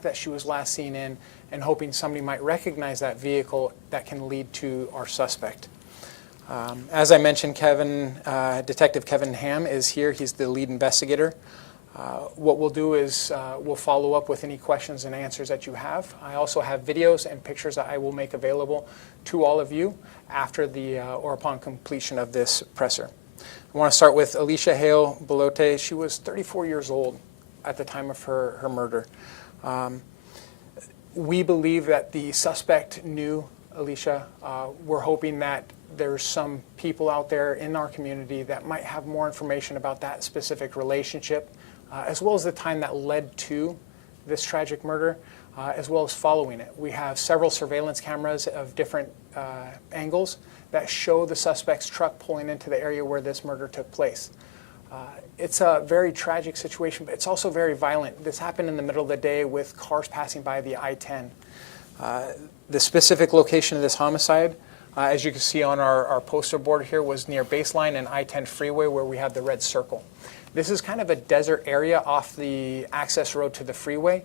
that she was last seen in and hoping somebody might recognize that vehicle that can lead to our suspect. As I mentioned, Detective Kevin Ham is here. He's the lead investigator. What we'll do is we'll follow up with any questions and answers that you have. I also have videos and pictures that I will make available to all of you after or upon completion of this presser. I want to start with Alisha Hale Bellotte. She was 34 years old at the time of her murder. We believe that the suspect knew Alisha. We're hoping that there's some people out there in our community that might have more information about that specific relationship, as well as the time that led to this tragic murder, as well as following it. We have several surveillance cameras of different angles that show the suspect's truck pulling into the area where this murder took place. It's a very tragic situation, but it's also very violent. This happened in the middle of the day with cars passing by the I-10. The specific location of this homicide, as you can see on our poster board here, was near Baseline and I-10 freeway where we have the red circle. This is kind of a desert area off the access road to the freeway.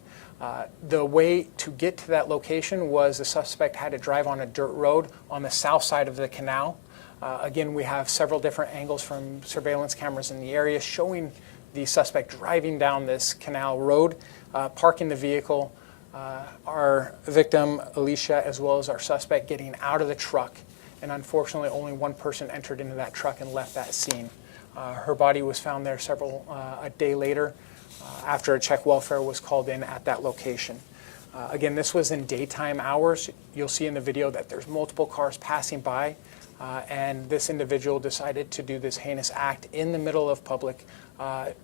The way to get to that location was the suspect had to drive on a dirt road on the south side of the canal. Again, we have several different angles from surveillance cameras in the area showing the suspect driving down this canal road, parking the vehicle, our victim, Alisha, as well as our suspect getting out of the truck. And unfortunately, only one person entered into that truck and left that scene. Her body was found there a day later after a check welfare was called in at that location. Again, this was in daytime hours. You'll see in the video that there's multiple cars passing by. And this individual decided to do this heinous act in the middle of public,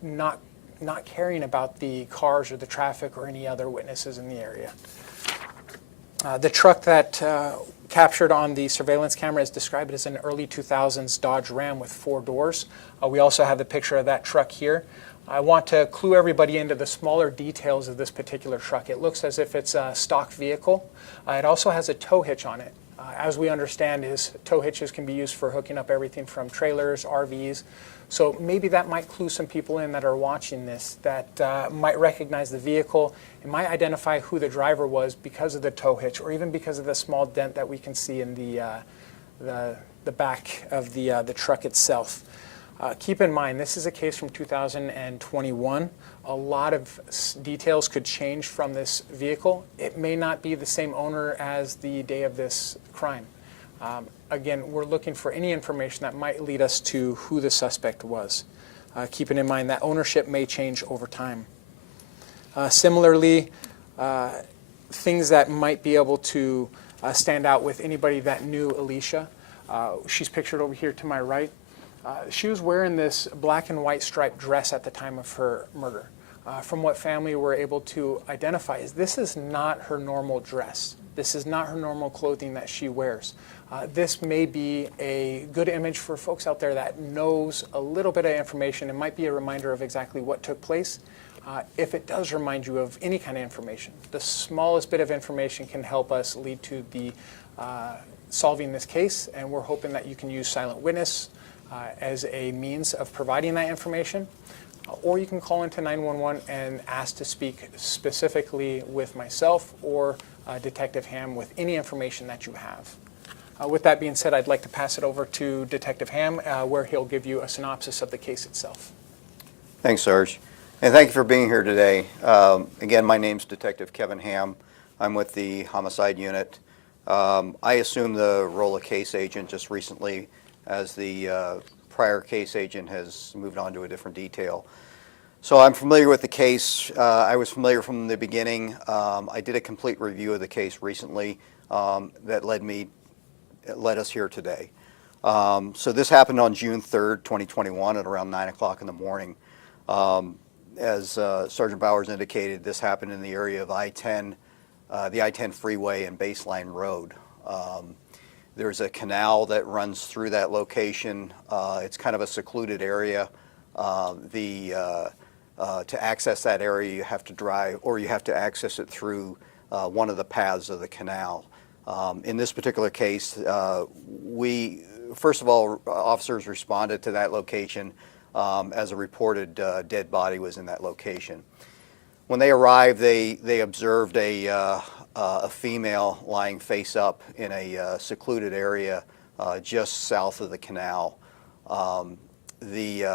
not caring about the cars or the traffic or any other witnesses in the area. The truck that captured on the surveillance camera is described as an early 2000s Dodge Ram with 4 doors. We also have the picture of that truck here. I want to clue everybody into the smaller details of this particular truck. It looks as if it's a stock vehicle. It also has a tow hitch on it. As we understand, tow hitches can be used for hooking up everything from trailers, RVs. So maybe that might clue some people in that are watching this that might recognize the vehicle and might identify who the driver was because of the tow hitch or even because of the small dent that we can see in the back of the truck itself. Keep in mind, this is a case from 2021. A lot of details could change from this vehicle. It may not be the same owner as the day of this crime. Again, we're looking for any information that might lead us to who the suspect was. Keeping in mind that ownership may change over time. Similarly, things that might be able to stand out with anybody that knew Alisha. She's pictured over here to my right. She was wearing this black and white striped dress at the time of her murder. From what family were able to identify is this is not her normal dress. This is not her normal clothing that she wears. This may be a good image for folks out there that knows a little bit of information. It might be a reminder of exactly what took place. If it does remind you of any kind of information, the smallest bit of information can help us lead to the solving this case, and we're hoping that you can use silent witness as a means of providing that information, or you can call into 911 and ask to speak specifically with myself or Detective Ham with any information that you have. With that being said, I'd like to pass it over to Detective Ham, where he'll give you a synopsis of the case itself. Thanks, Sarge. And thank you for being here today. Again, my name's Detective Kevin Ham. I'm with the Homicide Unit. I assumed the role of case agent just recently as the prior case agent has moved on to a different detail. So I'm familiar with the case. I was familiar from the beginning. I did a complete review of the case recently that led us here today. So this happened on June 3rd, 2021 at around 9 o'clock in the morning. As Sergeant Bowers indicated, this happened in the area of I-10, the I-10 freeway and Baseline Road. There's a canal that runs through that location. It's kind of a secluded area. To access that area, you have to drive, or you have to access it through one of the paths of the canal. In this particular case, first of all, officers responded to that location as a reported dead body was in that location. When they arrived, they observed a female lying face up in a secluded area just south of the canal. The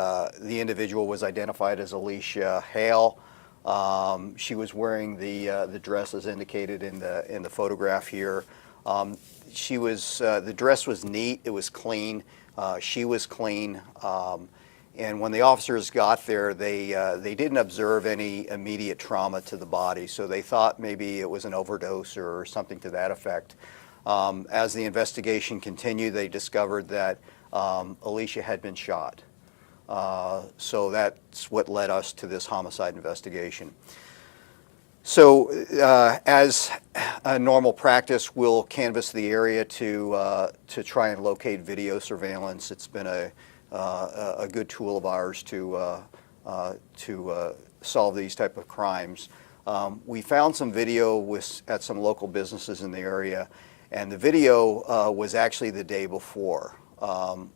individual was identified as Alisha Hale. She was wearing the dress as indicated in the photograph here. The dress was neat. It was clean. She was clean. And when the officers got there, they didn't observe any immediate trauma to the body, so they thought maybe it was an overdose or something to that effect. As the investigation continued, they discovered that Alisha had been shot. So that's what led us to this homicide investigation. So as a normal practice, we'll canvass the area to try and locate video surveillance. It's been a good tool of ours to solve these type of crimes. We found some video at some local businesses in the area, and the video was actually the day before.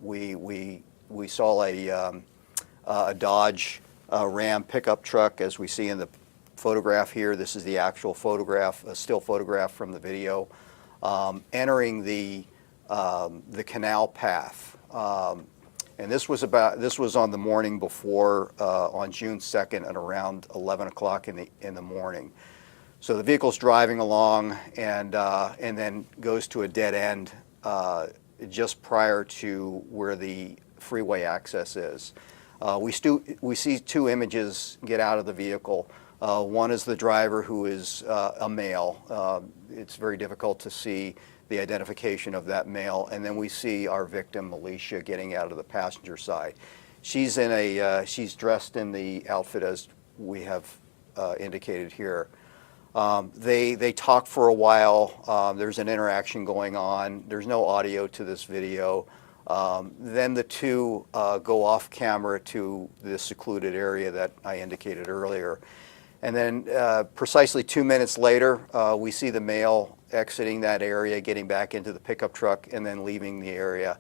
We saw a Dodge Ram pickup truck, as we see in the photograph here. This is the actual photograph, a still photograph from the video, entering the canal path. And this was on the morning before, on June 2nd at around 11 o'clock in the morning. So the vehicle's driving along and then goes to a dead end just prior to where the freeway access is. We see two images get out of the vehicle. One is the driver, who is a male. It's very difficult to see the identification of that male, and then we see our victim, Alisha, getting out of the passenger side. She's dressed in the outfit as we have indicated here. They talk for a while. There's an interaction going on. There's no audio to this video. Then the two go off camera to the secluded area that I indicated earlier. And then precisely 2 minutes later, we see the male exiting that area, getting back into the pickup truck, and then leaving the area,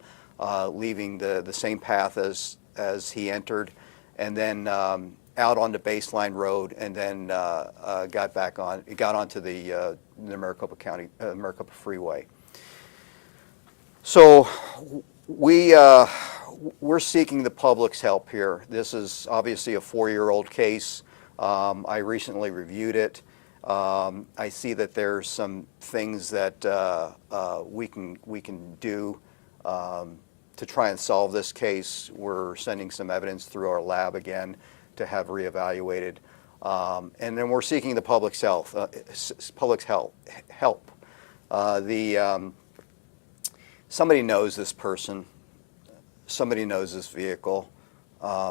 leaving the same path as he entered, and then out onto Baseline Road, and then got onto the Maricopa Freeway. So we're seeking the public's help here. This is obviously a 4-year-old case. I recently reviewed it. I see that there's some things that we can do to try and solve this case. We're sending some evidence through our lab again to have reevaluated, and then we're seeking the public's help. Somebody knows this person. Somebody knows this vehicle.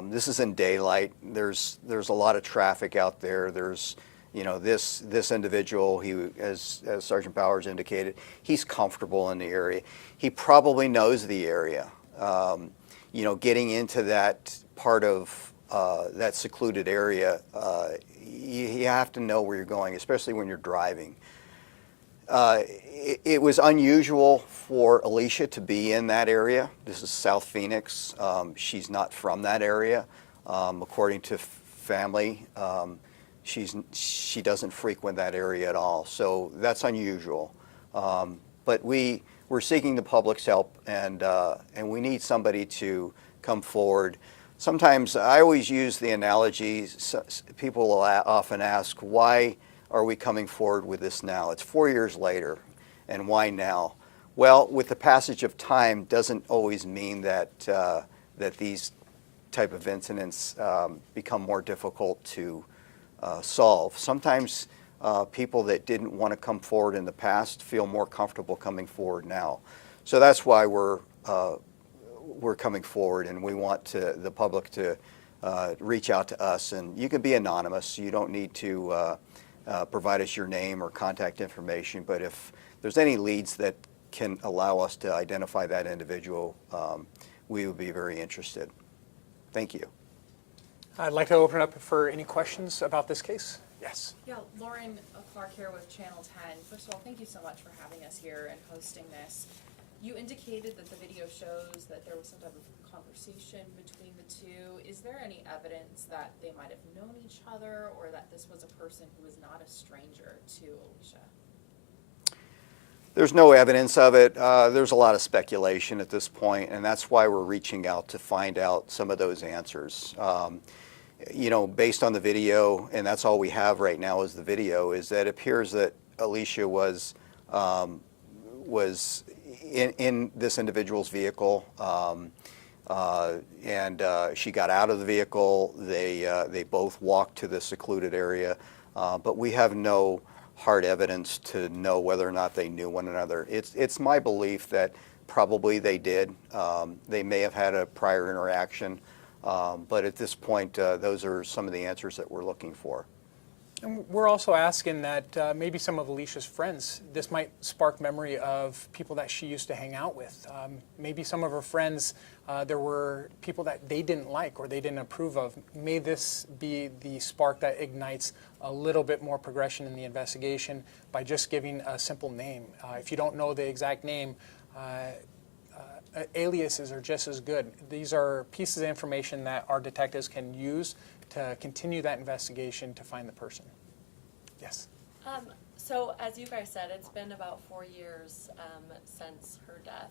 This is in daylight. There's a lot of traffic out there. There's, this individual, as Sergeant Bowers indicated, he's comfortable in the area. He probably knows the area. Getting into that part of that secluded area, you have to know where you're going, especially when you're driving. It was unusual for Alisha to be in that area. This is South Phoenix. She's not from that area. According to family, she doesn't frequent that area at all. So that's unusual. But we're seeking the public's help, and we need somebody to come forward. Sometimes I always use the analogy, people will often ask, why are we coming forward with this now? It's 4 years later, and why now? Well, with the passage of time doesn't always mean that these type of incidents become more difficult to solve. Sometimes people that didn't want to come forward in the past feel more comfortable coming forward now. So that's why we're coming forward, and we want the public to reach out to us. And you can be anonymous. You don't need to provide us your name or contact information, but if there's any leads that can allow us to identify that individual, we would be very interested. Thank you. I'd like to open up for any questions about this case. Yes. Yeah, Lauren Clark here with Channel 10. First of all, thank you so much for having us here and hosting this. You indicated that the video shows that there was some type of conversation between the two. Is there any evidence that they might have known each other, or that this was a person who was not a stranger to Alisha? There's no evidence of it. There's a lot of speculation at this point, and that's why we're reaching out to find out some of those answers. You know, based on the video, and that's all we have right now is the video, is that it appears that Alisha was in this individual's vehicle, and she got out of the vehicle. They both walked to the secluded area, but we have no hard evidence to know whether or not they knew one another. It's my belief that probably they did. They may have had a prior interaction, but at this point, those are some of the answers that we're looking for. And we're also asking that maybe some of Alisha's friends, this might spark memory of people that she used to hang out with. Maybe some of her friends, there were people that they didn't like or they didn't approve of. May this be the spark that ignites a little bit more progression in the investigation by just giving a simple name. If you don't know the exact name, aliases are just as good. These are pieces of information that our detectives can use to continue that investigation to find the person. Yes? So as you guys said, it's been about 4 years since her death.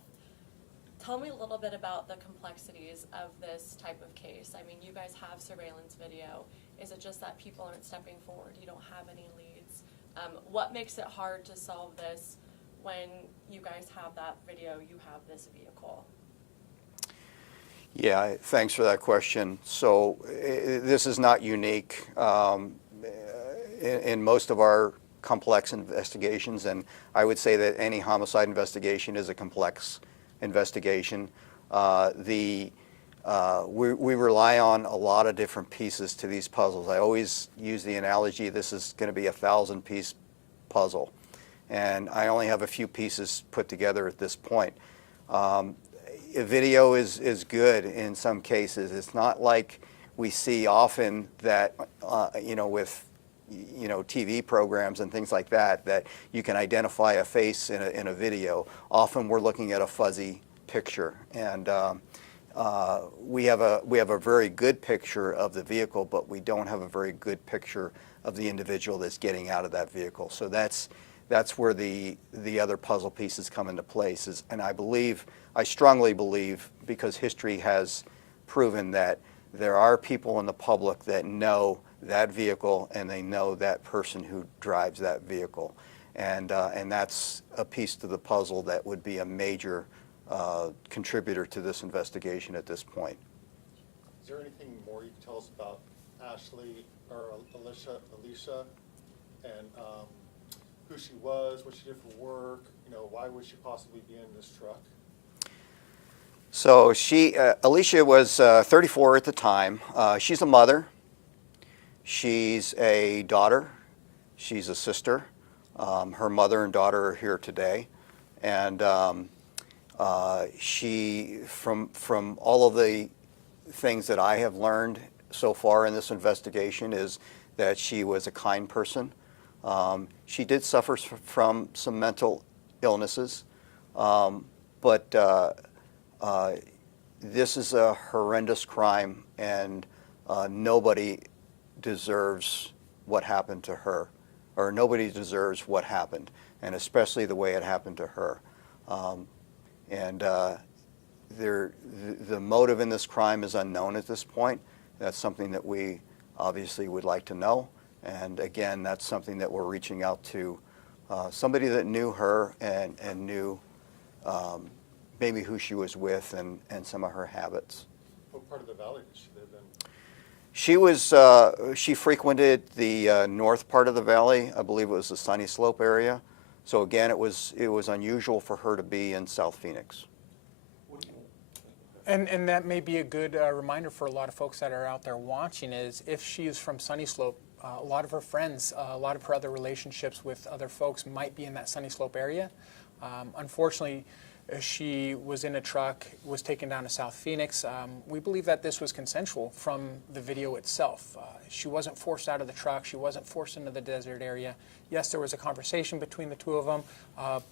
Tell me a little bit about the complexities of this type of case. I mean, you guys have surveillance video. Is it just that people aren't stepping forward? You don't have any leads? What makes it hard to solve this when you guys have that video, you have this vehicle? Yeah, thanks for that question. So this is not unique. In most of our complex investigations, and I would say that any homicide investigation is a complex investigation. We rely on a lot of different pieces to these puzzles. I always use the analogy, this is going to be a 1,000-piece puzzle, and I only have a few pieces put together at this point. A video is good in some cases. It's not like we see often that, with TV programs and things like that, that you can identify a face in a video. Often we're looking at a fuzzy picture, and we have a very good picture of the vehicle, but we don't have a very good picture of the individual that's getting out of that vehicle. So that's where the other puzzle pieces come into place. And I strongly believe, because history has proven that there are people in the public that know that vehicle and they know that person who drives that vehicle. And that's a piece to the puzzle that would be a major contributor to this investigation at this point. Is there anything more you can tell us about Ashley or Alisha, and who she was, what she did for work? Why would she possibly be in this truck? So Alisha was 34 at the time. She's a mother. She's a daughter. She's a sister. Her mother and daughter are here today, and she, from all of the things that I have learned so far in this investigation, is that she was a kind person. She did suffer from some mental illnesses, but this is a horrendous crime, and nobody deserves what happened to her, or nobody deserves what happened, and especially the way it happened to her. The motive in this crime is unknown at this point. That's something that we obviously would like to know, and again, that's something that we're reaching out to somebody that knew her and knew maybe who she was with and some of her habits. What part of the valley did she live in? She frequented the north part of the valley. I believe it was the Sunny Slope area. So again, it was unusual for her to be in South Phoenix. And that may be a good reminder for a lot of folks that are out there watching, is if she is from Sunny Slope, a lot of her friends, a lot of her other relationships with other folks might be in that Sunny Slope area. Unfortunately, She was in a truck, was taken down to South Phoenix. We believe that this was consensual from the video itself. She wasn't forced out of the truck. She wasn't forced into the desert area. Yes, there was a conversation between the two of them,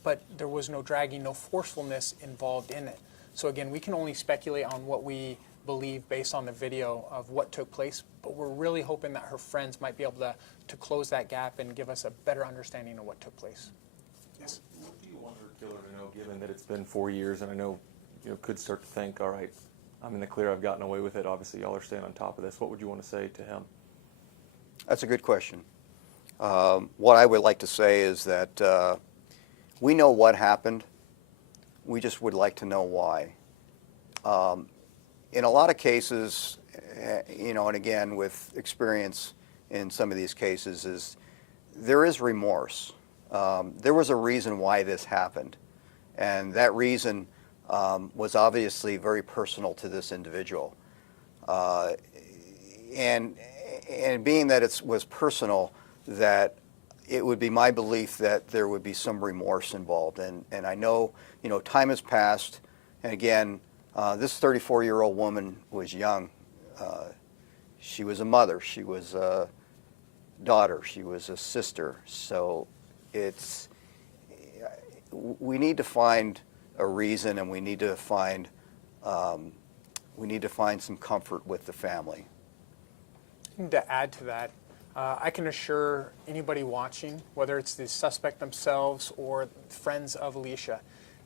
but there was no dragging, no forcefulness involved in it. So again, we can only speculate on what we believe based on the video of what took place, but we're really hoping that her friends might be able to close that gap and give us a better understanding of what took place. Yes. What do you want her killer to know, given that it's been 4 years, and I know, could start to think, all right, I'm in the clear, I've gotten away with it, obviously y'all are staying on top of this. What would you want to say to him? That's a good question. What I would like to say is that we know what happened. We just would like to know why. In a lot of cases, and again with experience in some of these cases, is there is remorse. There was a reason why this happened, and that reason was obviously very personal to this individual. And being that it was personal, that it would be my belief that there would be some remorse involved. And I know, time has passed, and again, this 34-year-old woman was young. She was a mother. She was a daughter. She was a sister. So we need to find a reason, and we need to find some comfort with the family. To add to that, I can assure anybody watching, whether it's the suspect themselves or friends of Alisha,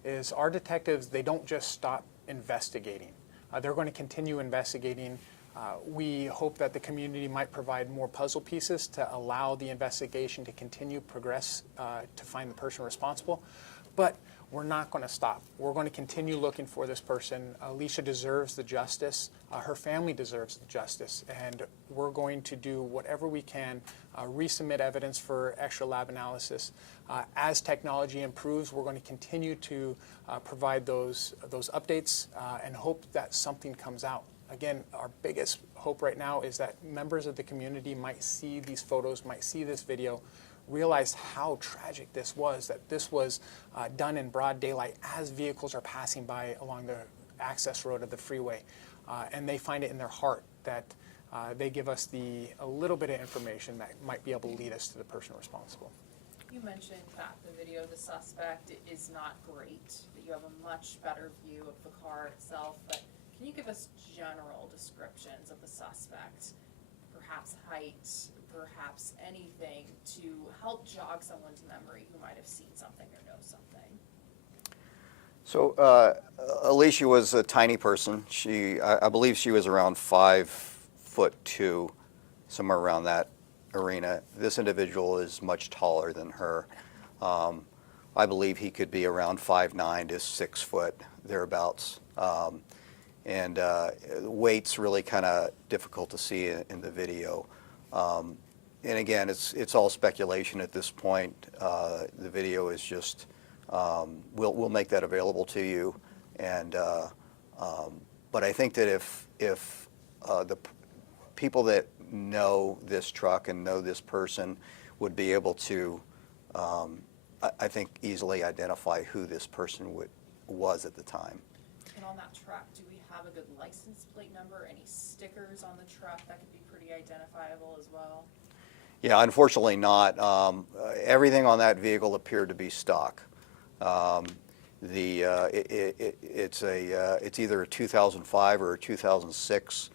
is our detectives, they don't just stop investigating. They're going to continue investigating. We hope that the community might provide more puzzle pieces to allow the investigation to continue progress to find the person responsible. But we're not going to stop. We're going to continue looking for this person. Alisha deserves the justice. Her family deserves the justice. And we're going to do whatever we can, resubmit evidence for extra lab analysis. As technology improves, we're going to continue to provide those updates and hope that something comes out. Again, our biggest hope right now is that members of the community might see these photos, might see this video, realize how tragic this was, that this was done in broad daylight as vehicles are passing by along the access road of the freeway. And they find it in their heart that they give us a little bit of information that might be able to lead us to the person responsible. You mentioned that the video of the suspect is not great, that you have a much better view of the car itself, but can you give us general descriptions of the suspect? Perhaps height, perhaps anything to help jog someone's memory who might have seen something or know something. So Alisha was a tiny person. I believe she was around 5'2", somewhere around that arena. This individual is much taller than her. I believe he could be around 5'9" to 6 foot, thereabouts. And weight's really kind of difficult to see in the video. And again, it's all speculation at this point. The video is just, we'll make that available to you. And but I think that if the people that know this truck and know this person would be able to, I think, easily identify who this person was at the time. And on that truck, do we have a good license plate number? Any stickers on the truck that could be pretty identifiable as well? Yeah, unfortunately not. Everything on that vehicle appeared to be stock. It's either a 2005 or a 2006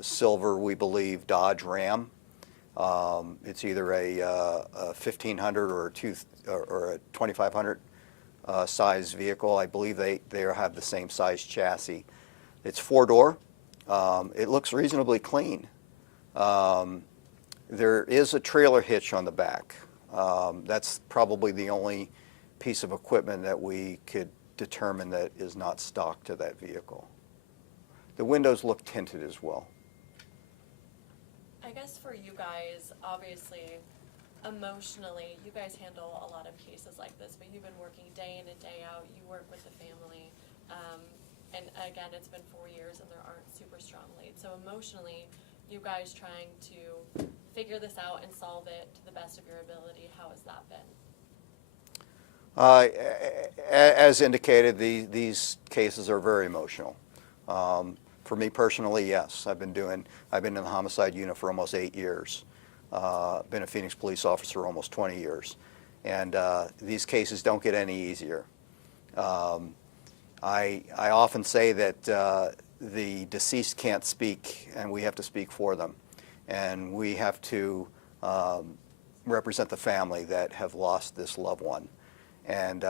silver, we believe, Dodge Ram. It's either a 1500 or a 2500 size vehicle. I believe they have the same size chassis. It's 4-door. It looks reasonably clean. There is a trailer hitch on the back. That's probably the only piece of equipment that we could determine that is not stock to that vehicle. The windows look tinted as well. I guess for you guys, obviously, emotionally, you guys handle a lot of cases like this, but you've been working day in and day out. You work with the family. And again, it's been 4 years and there aren't super strong leads. So emotionally, you guys trying to figure this out and solve it to the best of your ability, how has that been? as indicated, these cases are very emotional. For me personally, yes. I've been in the homicide unit for almost 8 years. Been a Phoenix police officer almost 20 years. And these cases don't get any easier. I often say that the deceased can't speak, and we have to speak for them. And we have to represent the family that have lost this loved one. And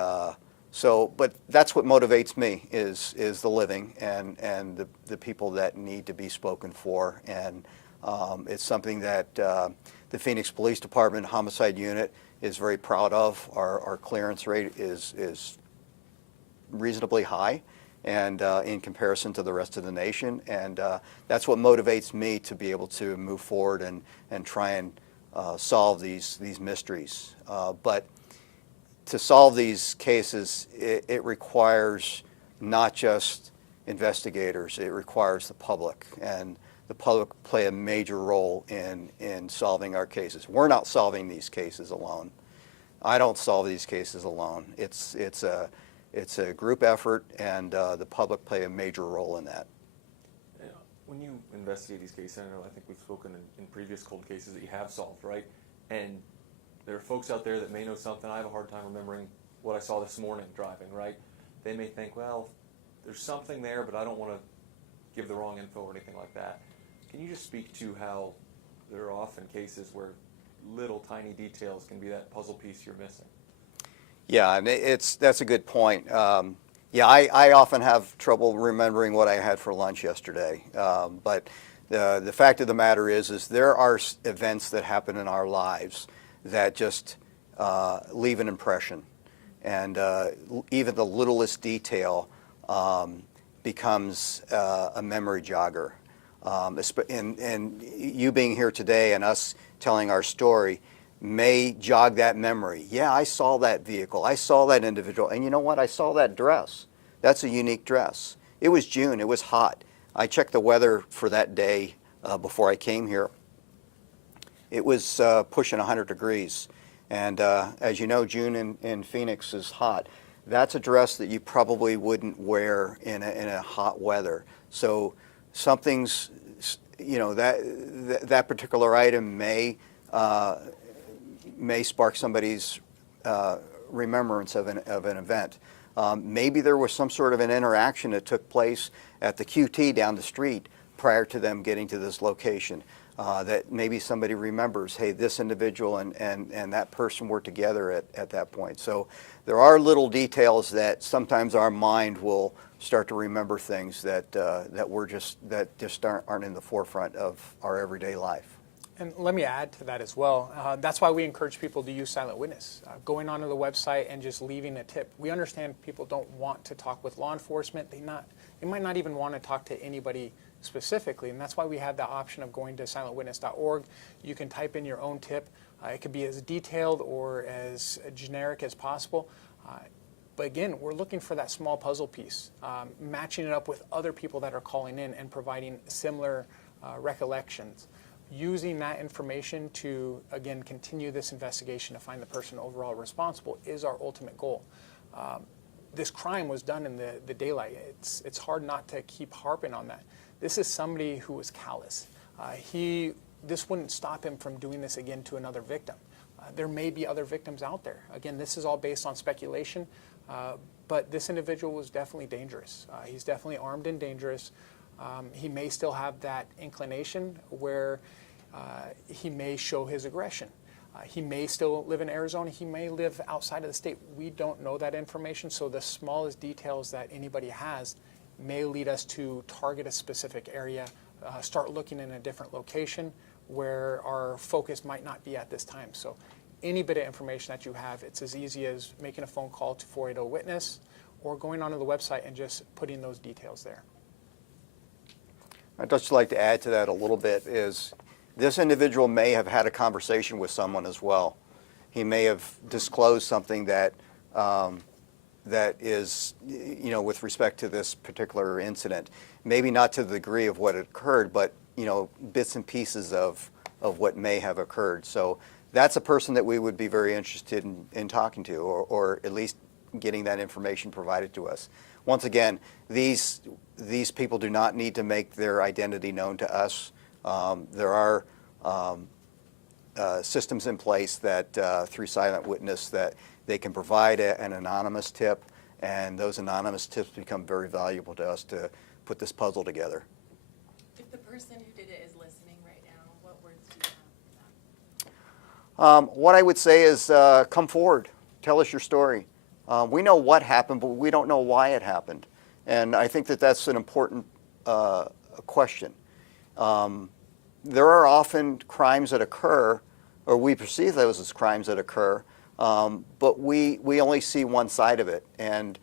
but that's what motivates me is the living and the people that need to be spoken for. And it's something that the Phoenix Police Department Homicide Unit is very proud of. Our clearance rate is reasonably high, and in comparison to the rest of the nation. And that's what motivates me to be able to move forward and try and solve these mysteries. But to solve these cases, it requires not just investigators, it requires the public. And the public play a major role in solving our cases. We're not solving these cases alone. I don't solve these cases alone. It's a group effort, and the public play a major role in that. Yeah. When you investigate these cases, I think we've spoken in previous cold cases that you have solved, right? And there are folks out there that may know something. I have a hard time remembering what I saw this morning driving, right? They may think, well, there's something there, but I don't want to give the wrong info or anything like that. Can you just speak to how there are often cases where little tiny details can be that puzzle piece you're missing? Yeah, and that's a good point. Yeah, I often have trouble remembering what I had for lunch yesterday. But the fact of the matter is there are events that happen in our lives that just leave an impression. And even the littlest detail becomes a memory jogger. And you being here today and us telling our story may jog that memory. Yeah, I saw that vehicle. I saw that individual. And you know what? I saw that dress. That's a unique dress. It was June. It was hot. I checked the weather for that day before I came here. It was pushing 100 degrees. And as you know, June in Phoenix is hot. That's a dress that you probably wouldn't wear in a hot weather. So something's, that particular item may spark somebody's remembrance of an event. Maybe there was some sort of an interaction that took place at the QT down the street prior to them getting to this location. That maybe somebody remembers, hey, this individual and that person were together at that point. So there are little details that sometimes our mind will start to remember things that just aren't in the forefront of our everyday life. And let me add to that as well. That's why we encourage people to use silent witness. Going onto the website and just leaving a tip. We understand people don't want to talk with law enforcement. They might not even want to talk to anybody specifically, and that's why we have the option of going to silentwitness.org. You can type in your own tip. It could be as detailed or as generic as possible. But again, we're looking for that small puzzle piece, matching it up with other people that are calling in and providing similar recollections. Using that information to, again, continue this investigation to find the person overall responsible is our ultimate goal. This crime was done in the daylight. It's hard not to keep harping on that. This is somebody who was callous. This wouldn't stop him from doing this again to another victim. There may be other victims out there. Again, this is all based on speculation, but this individual was definitely dangerous. He's definitely armed and dangerous. He may still have that inclination where he may show his aggression. He may still live in Arizona. He may live outside of the state. We don't know that information, so the smallest details that anybody has may lead us to target a specific area, start looking in a different location where our focus might not be at this time. So any bit of information that you have, it's as easy as making a phone call to 480-WITNESS or going onto the website and just putting those details there. I'd just like to add to that a little bit is this individual may have had a conversation with someone as well. He may have disclosed something that is, with respect to this particular incident, maybe not to the degree of what occurred, but, bits and pieces of what may have occurred. So that's a person that we would be very interested in talking to, or at least getting that information provided to us. Once again, these people do not need to make their identity known to us. There are systems in place that through silent witness that they can provide an anonymous tip, and those anonymous tips become very valuable to us to put this puzzle together. If the person who did it is listening right now, what words do you have for them? What I would say is come forward, tell us your story. We know what happened, but we don't know why it happened. And I think that that's an important question. There are often crimes that occur, or we perceive those as crimes that occur, but we only see one side of it. And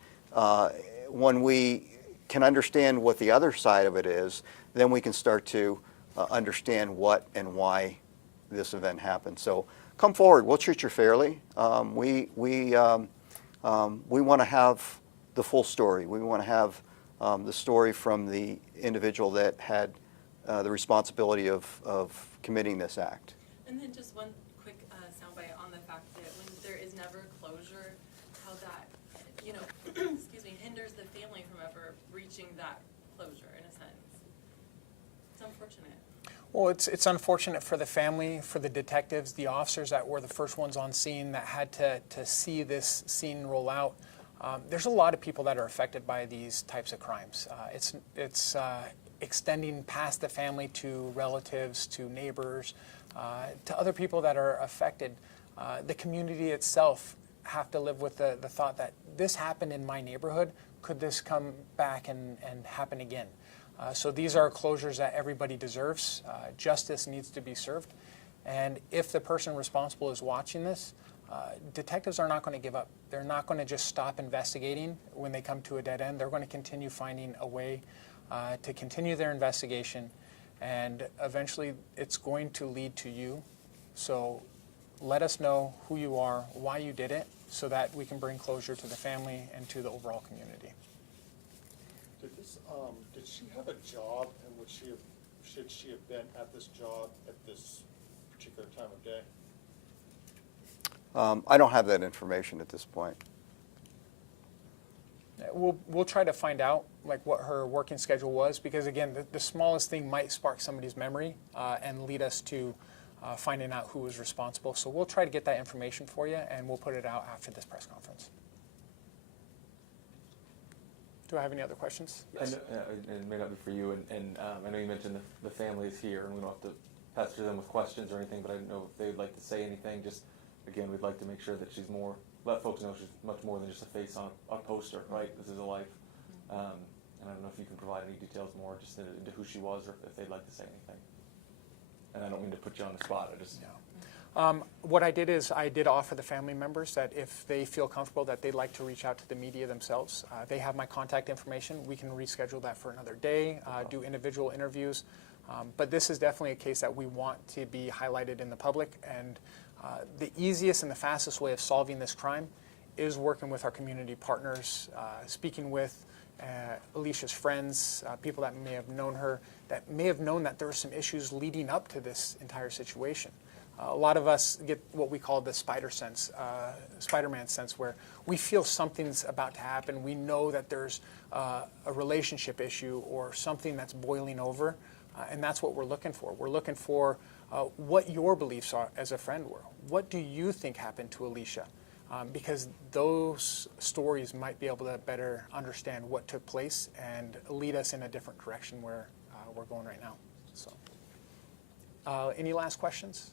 when we can understand what the other side of it is, then we can start to understand what and why this event happened. So come forward. We'll treat you fairly. We want to have the full story. We want to have the story from the individual that had the responsibility of committing this act. And then just one quick soundbite on the fact that when there is never closure, how that, excuse me, hinders the family from ever reaching that closure in a sense. It's unfortunate. Well, it's unfortunate for the family, for the detectives, the officers that were the first ones on scene that had to see this scene roll out. There's a lot of people that are affected by these types of crimes. It's extending past the family to relatives, to neighbors, to other people that are affected. The community itself have to live with the thought that this happened in my neighborhood. Could this come back and happen again? So these are closures that everybody deserves. Justice needs to be served. And if the person responsible is watching this, detectives are not going to give up. They're not going to just stop investigating when they come to a dead end. They're going to continue finding a way to continue their investigation, and eventually it's going to lead to you. So let us know who you are, why you did it, so that we can bring closure to the family and to the overall community. Did she have a job, and should she have been at this job at this particular time of day? I don't have that information at this point. We'll try to find out like what her working schedule was, because again, the smallest thing might spark somebody's memory and lead us to finding out who was responsible. So we'll try to get that information for you, and we'll put it out after this press conference. Do I have any other questions? Yes. It may not be for you, and I know you mentioned the family is here, and we don't have to pester them with questions or anything, but I don't know if they would like to say anything. Just, again, we'd like to make sure that she's more, let folks know she's much more than just a face on a poster, right? This is a life. And I don't know if you can provide any details more just into who she was, or if they'd like to say anything. And I don't mean to put you on the spot. I just... What I did is I did offer the family members that if they feel comfortable that they'd like to reach out to the media themselves, they have my contact information. We can reschedule that for another day, do individual interviews. But this is definitely a case that we want to be highlighted in the public. And the easiest and the fastest way of solving this crime is working with our community partners, speaking with Alisha's friends, people that may have known her, that may have known that there were some issues leading up to this entire situation. A lot of us get what we call the Spider-Man sense, where we feel something's about to happen. We know that there's a relationship issue or something that's boiling over, and that's what we're looking for. We're looking for what your beliefs are as a friend were. What do you think happened to Alisha? Because those stories might be able to better understand what took place and lead us in a different direction where we're going right now. So, any last questions?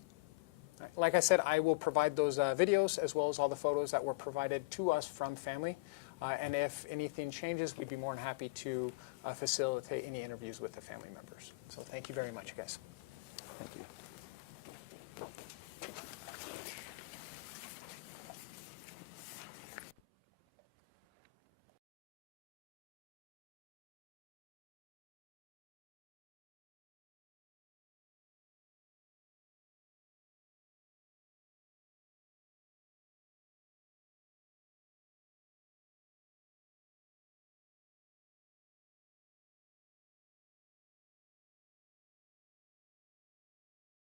Like I said, I will provide those videos as well as all the photos that were provided to us from family. And if anything changes, we'd be more than happy to facilitate any interviews with the family members. So thank you very much, guys. Thank you.